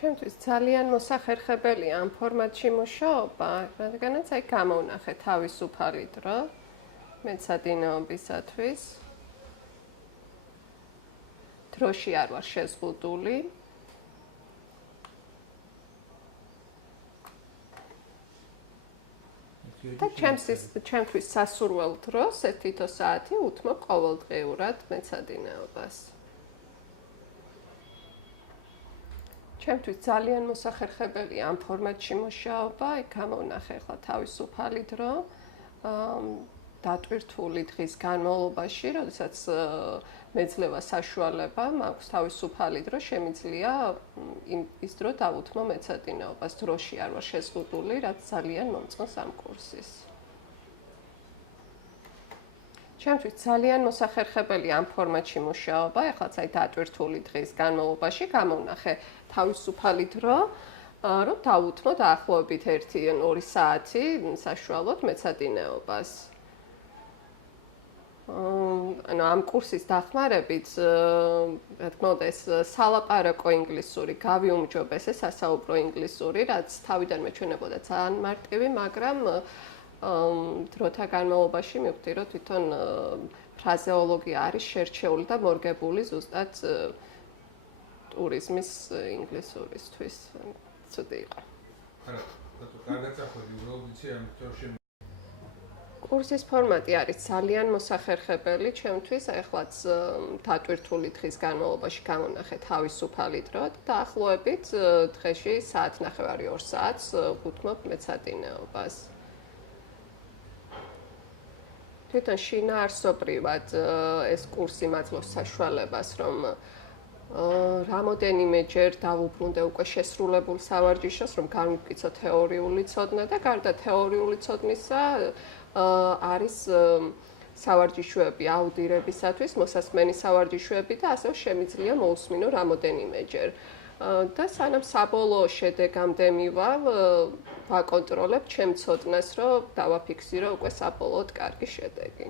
ჩემთვის ძალიან მოსახერხებელია ამ ფორმატში მუშაობა, რადგანაც აი გამოვნახე თავისუფალი დრო მეცადინეობისათვის. დროში არ ვარ შეზღუდული. და ჩემთვის სასურველ დროს 1 საათი უთმობ ყოველდღიურად მეცადინეობას. ჩემთვის ძალიან მოსახერხებელია ამ ფორმატში მუშაობა, აი გამოვნახე ახლა თავისუფალი დრო, დატვირთული დღის განმავლობაში, როდესაც მეძლევა საშუალება, მაქვს თავისუფალი დრო, შემიძლია ის დრო დავუთმო მეცადინეობას. დროში არ ვარ შეზღუდული, რაც ძალიან მომწონს ამ კურსის. ჩემთვის ძალიან მოსახერხებელია ამ ფორმატში მუშაობა, ეხლაც აი დატვირთული დღის განმავლობაში გამოვნახე თავისუფალი დრო, რომ დავუთმო დაახლოებით 1-2 საათი საშუალოდ მეცადინეობას. ანუ ამ კურსის დახმარებით, რა თქმა უნდა, ეს სალაპარაკო ინგლისური გავიუმჯობესე სასაუბრო ინგლისური, რაც თავიდან მეჩვენებოდა ძალიან მარტივი, მაგრამ დროთა განმავლობაში მივხვდი, რომ თვითონ ფრაზეოლოგია არის შერჩეული და მორგებული ზუსტად ტურიზმის ინგლისურისთვის. ცუდი იყო. არა, კარგად ახვედი, უბრალოდ იცი ამ თორში კურსის ფორმატი არის ძალიან მოსახერხებელი ჩემთვის, ეხლაც დატვირთული დღის განმავლობაში გამონახე თავისუფალი დრო და დაახლოებით დღეში საათნახევარი 2 საათს ვუთმობ მეცადინეობას. თვითონ შინაარსობრივად ეს კურსი მაძლევს საშუალებას, რომ რამოდენიმეჯერ დავუბრუნდე უკვე შესრულებულ სავარჯიშოს, რომ განვიკვიცო თეორიული ცოდნა და გარდა თეორიული ცოდნისა არის სავარჯიშოები აუდირებისათვის, მოსასმენი სავარჯიშოები და ასევე შემიძლია მოусმინო რამოდენიმეჯერ. და სანამ საბოლოო შედეგამდე მივალ, ვაკონტროლებ ჩემ ცოდნას, რომ დავაფიქსირო უკვე საბოლოოდ კარგი შედეგი.